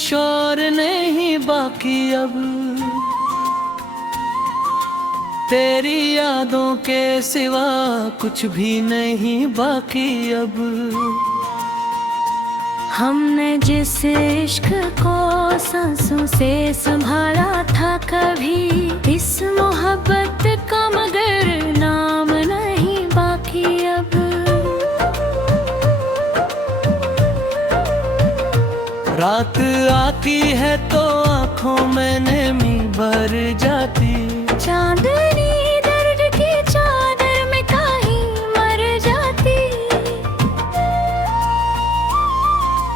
शोर नहीं बाकी अब, तेरी यादों के सिवा कुछ भी नहीं बाकी अब। हमने जिस इश्क को सांसों से संभाला था, कभी इस मोहब्बत का मगर नाम नहीं बाकी अब। रात आती है तो आँखों में नमी भर जाती, चांदनी दर्द की चादर में कहीं मर जाती।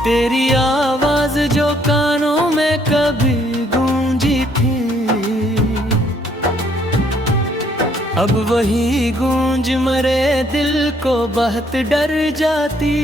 तेरी आवाज जो कानों में कभी गूंजी थी, अब वही गूंज मरे दिल को बहुत डर जाती।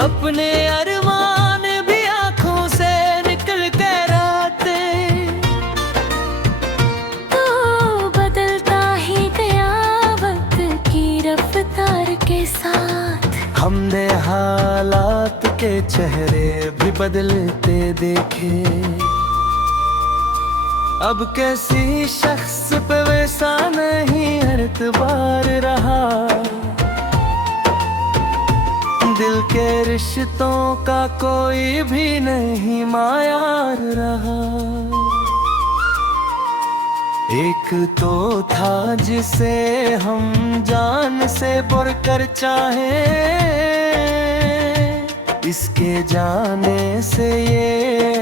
अपने अरमान भी आँखों से निकल कर आते, तो बदलता ही गया वक्त की रफ्तार के साथ। हमने हालात के चेहरे भी बदलते देखे, अब कैसी शख्स पे वैसा नहीं एतबार रहा। दिल के रिश्तों का कोई भी नहीं मायार रहा। एक तो था जिसे हम जान से बढ़कर चाहे, इसके जाने से ये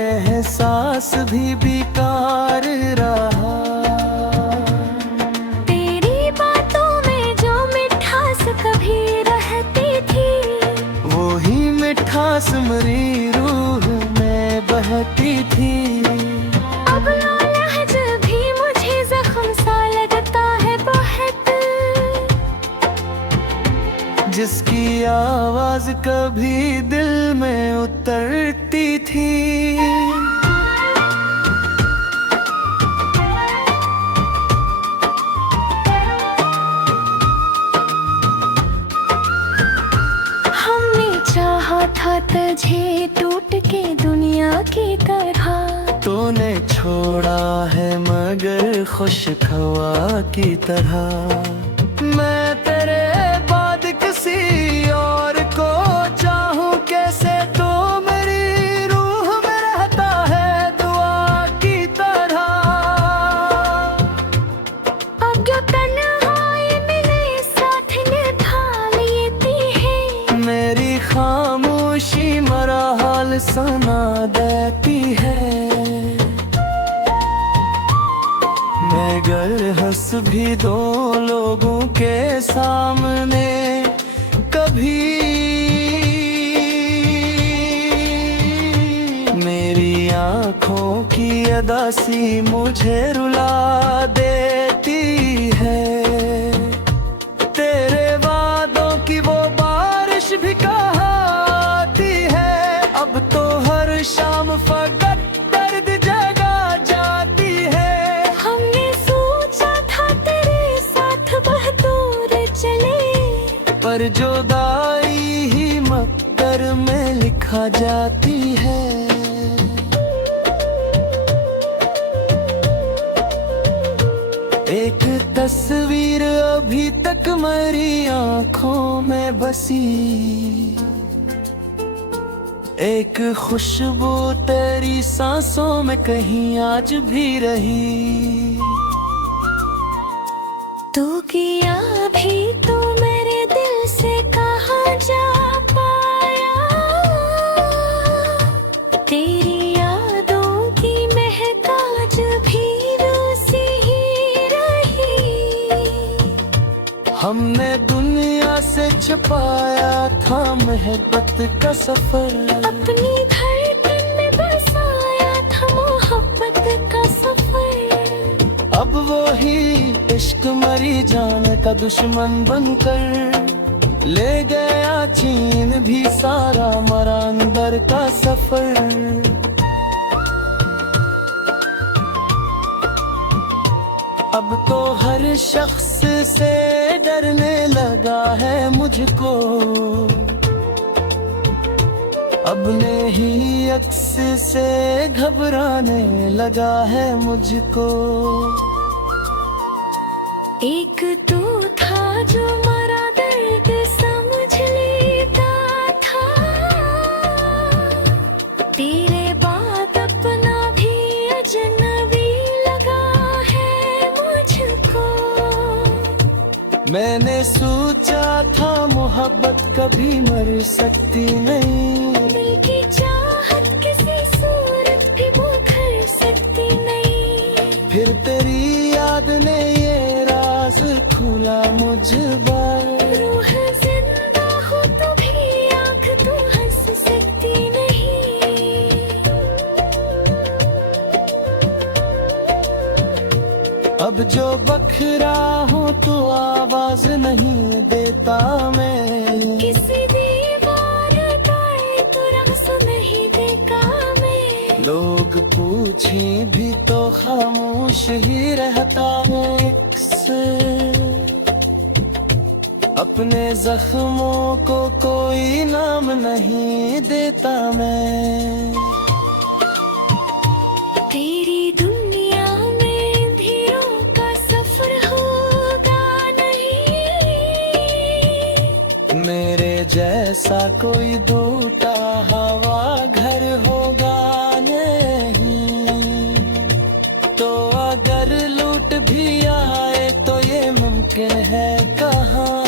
एहसास भी बेकार रहा। तेरी बातों में जो मिठास कभी रहती थी, वही मिठास मेरी रूह में बहती थी। अब लहज भी मुझे जख्म सा लगता है बहुत, जिसकी आवाज कभी दिल में उतरती थी। था तुझे टूट के दुनिया की तरह, तूने छोड़ा है मगर खुश हवा की तरह। मैं तेरे बाद किसी और को चाहूं कैसे, तो मेरी रूह में रहता है दुआ की तरह। अब जो तन्हाई मिले साथ निभा लेती है, मेरी खामोशी मरा हाल सुना देती है। मैं गर हंस भी दो लोगों के सामने कभी, मेरी आँखों की अदासी मुझे रुला देती है। तेरे वादों की वो बारिश भी कहाँ आती है, अब तो हर शाम फकत दर्द जगा जाती है। हमने सोचा था तेरे साथ बहुत दूर चले, पर जुदाई ही मक्कर में लिखा जाती है। एक तस्वीर अभी तक मेरी आँखों में बसी, एक खुशबू तेरी सांसों में कहीं आज भी रही। तू किया भी तो मेरे दिल से कहाँ जा पाया, तेरी यादों की महताज भी रूसी ही रही। हमने दुनिया से छुपाया था मोहब्बत का सफर, अपनी धड़कन में बसाया था मोहब्बत का सफर। इश्क मरी जान का दुश्मन बनकर ले गया चीन भी सारा मरा अंदर का सफर। अब तो हर शख्स से डरने लगा है मुझको, अपने ही अक्स से घबराने लगा है मुझको। एक तू था जो मरा दर्द समझ लेता था, तेरे बाद अपना भी अजनबी लगा है मुझको। मैंने सोचा था मोहब्बत कभी मर सकती नहीं, दिल की चाहत किसी सूरत भी मुखर सकती नहीं। फिर तेरी याद ने ये राज खुला मुझ पर। रूह जिंदा हो तो भी आँख तो हंस सकती नहीं। अब जो बखरा हूँ तो आवाज नहीं देता मैं, किसी दीवार ताए तो रास नहीं देखा मैं। लोग पूछे भी तो खामोश ही रहता हूँ अक्सर। अपने जख्मों को कोई नाम नहीं देता मैं। तेरी दुनिया में अंधेरों का सफर होगा नहीं, मेरे जैसा कोई टूटा हवा घर होगा नहीं। तो अगर लूट भी आए तो ये मुमकिन है कहाँ।